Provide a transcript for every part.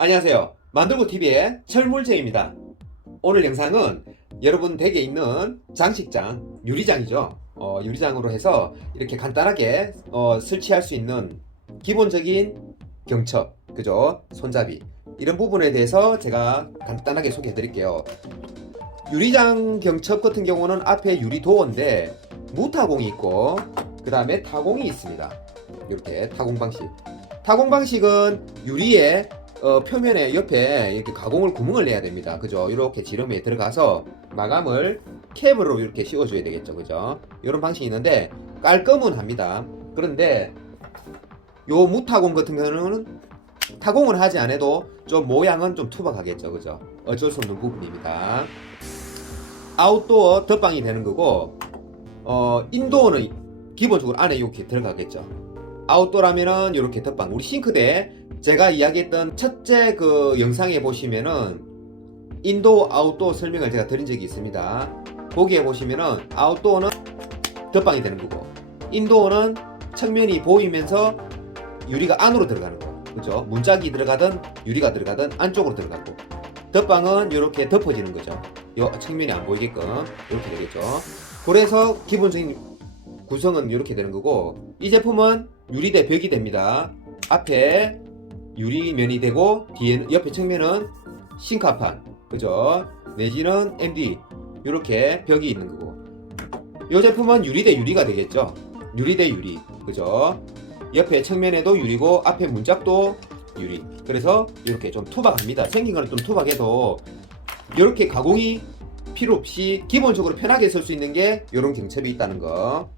안녕하세요. 만들고TV의 철물재입니다. 오늘 영상은 여러분 댁에 있는 장식장, 유리장이죠. 어, 유리장으로 해서 이렇게 간단하게 어, 설치할 수 있는 기본적인 경첩, 그죠? 손잡이. 이런 부분에 대해서 제가 간단하게 소개해 드릴게요. 유리장 경첩 같은 경우는 앞에 유리 도어인데 무타공이 있고 그 다음에 타공이 있습니다. 이렇게 타공 방식. 타공 방식은 유리에 어, 표면에 옆에 이렇게 가공을 구멍을 내야 됩니다. 그죠? 이렇게 지름에 들어가서 마감을 캡으로 이렇게 씌워줘야 되겠죠. 그죠? 이런 방식이 있는데 깔끔은 합니다. 그런데 요 무타공 같은 경우는 타공을 하지 않아도 좀 모양은 좀 투박하겠죠. 그죠? 어쩔 수 없는 부분입니다. 아웃도어 덧방이 되는 거고 어, 인도어는 기본적으로 안에 이렇게 들어가겠죠. 아웃도어라면은 이렇게 덧방. 우리 싱크대 제가 이야기했던 첫째 그 영상에 보시면은 인도어 아웃도어 설명을 제가 드린 적이 있습니다. 거기에 보시면은 아웃도어는 덧방이 되는 거고 인도어는 측면이 보이면서 유리가 안으로 들어가는 거. 그죠? 문짝이 들어가든 유리가 들어가든 안쪽으로 들어가고 덧방은 이렇게 덮어지는 거죠. 요 측면이 안 보이게끔 이렇게 되겠죠. 그래서 기본적인 구성은 이렇게 되는 거고 이 제품은 유리 대 벽이 됩니다. 앞에 유리면이 되고 뒤에 옆에 측면은 싱카판 그죠? 내지는 MD 이렇게 벽이 있는 거고 이 제품은 유리 대 유리가 되겠죠. 유리 대 유리 그죠? 옆에 측면에도 유리고 앞에 문짝도 유리 그래서 이렇게 좀 투박합니다. 생긴 거는 좀 투박해도 이렇게 가공이 필요 없이 기본적으로 편하게 쓸 수 있는 게 이런 경첩이 있다는 거.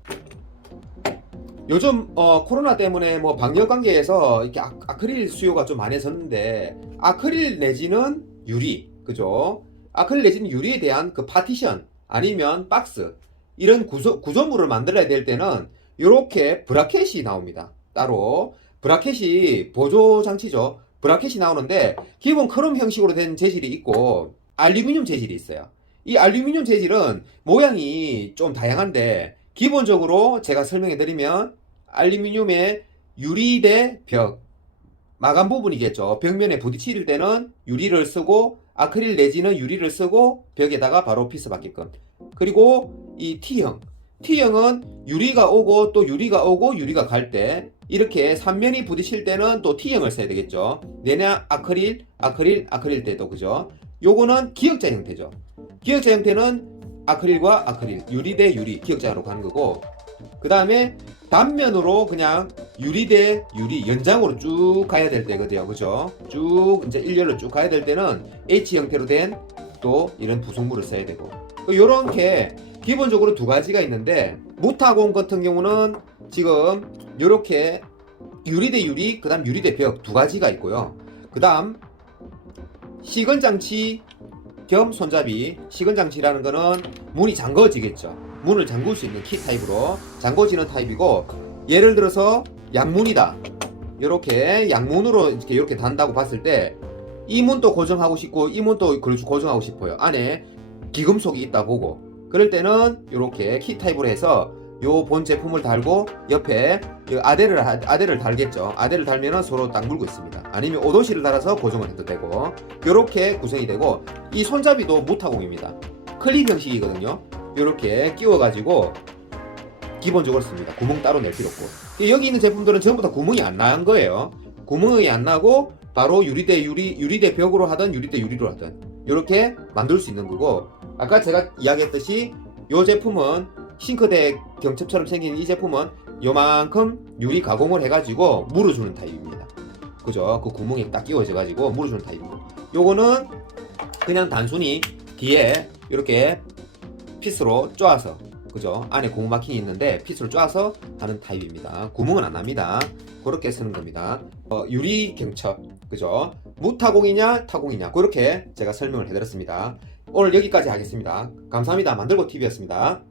요즘 어, 코로나 때문에 뭐 방역 관계에서 이렇게 아, 아크릴 수요가 좀 많아졌는데 아크릴 내지는 유리 그죠? 아크릴 내지는 유리에 대한 그 파티션 아니면 박스 이런 구조, 구조물을 만들어야 될 때는 이렇게 브라켓이 나옵니다. 따로 브라켓이 보조 장치죠. 브라켓이 나오는데 기본 크롬 형식으로 된 재질이 있고 알루미늄 재질이 있어요. 이 알루미늄 재질은 모양이 좀 다양한데 기본적으로 제가 설명해 드리면 알루미늄의 유리대 벽 마감 부분이겠죠. 벽면에 부딪힐 때는 유리를 쓰고 아크릴 내지는 유리를 쓰고 벽에다가 바로 피스 받게끔. 그리고 이 T형. T형은 유리가 오고 또 유리가 오고 유리가 갈 때 이렇게 삼면이 부딪힐 때는 또 T형을 써야 되겠죠. 내내 아크릴, 아크릴, 아크릴 때도 그죠. 요거는 기역자 형태죠. 기역자 형태는 아크릴과 아크릴, 유리 대 유리, 기역자로 가는 거고, 그 다음에 단면으로 그냥 유리 대 유리 연장으로 쭉 가야 될 때거든요. 그죠? 쭉 이제 일렬로 쭉 가야 될 때는 H 형태로 된 또 이런 부속물을 써야 되고. 요렇게 기본적으로 두 가지가 있는데, 무타공 같은 경우는 지금 요렇게 유리 대 유리, 그 다음 유리 대 벽 두 가지가 있고요. 그 다음 시건 장치 겸 손잡이 시건 장치라는 거는 문이 잠궈지겠죠. 문을 잠글 수 있는 키 타입으로 잠궈지는 타입이고 예를 들어서 양문이다. 이렇게 양문으로 이렇게 이렇게 단다고 봤을 때 이 문도 고정하고 싶고 이 문도 고정하고 싶어요. 안에 기금속이 있다 보고 그럴 때는 이렇게 키 타입으로 해서 요 본 제품을 달고 옆에 이 아대를 하- 아대를 달겠죠. 아대를 달면은 서로 딱 물고 있습니다. 아니면 오도시를 달아서 고정을 해도 되고 이렇게 구성이 되고 이 손잡이도 무타공입니다. 클립 형식이거든요. 이렇게 끼워가지고 기본적으로 씁니다. 구멍 따로 낼 필요 없고 여기 있는 제품들은 전부 다 구멍이 안 난 거예요. 구멍이 안 나고 바로 유리대 유리 유리대 벽으로 하든 유리대 유리로 하든 이렇게 만들 수 있는 거고 아까 제가 이야기했듯이 이 제품은 싱크대 경첩처럼 생긴 이 제품은 요만큼 유리 가공을 해가지고 물어주는 타입입니다. 그죠? 그 구멍이 딱 끼워져가지고 물어주는 타입이고 요거는 그냥 단순히 뒤에 이렇게 피스로 쪼아서 그죠? 안에 고무 마킹이 있는데 피스로 쪼아서 하는 타입입니다. 구멍은 안 납니다. 그렇게 쓰는 겁니다. 어, 유리 경첩 그죠? 무타공이냐 타공이냐 그렇게 제가 설명을 해드렸습니다. 오늘 여기까지 하겠습니다. 감사합니다. 만들고 TV였습니다.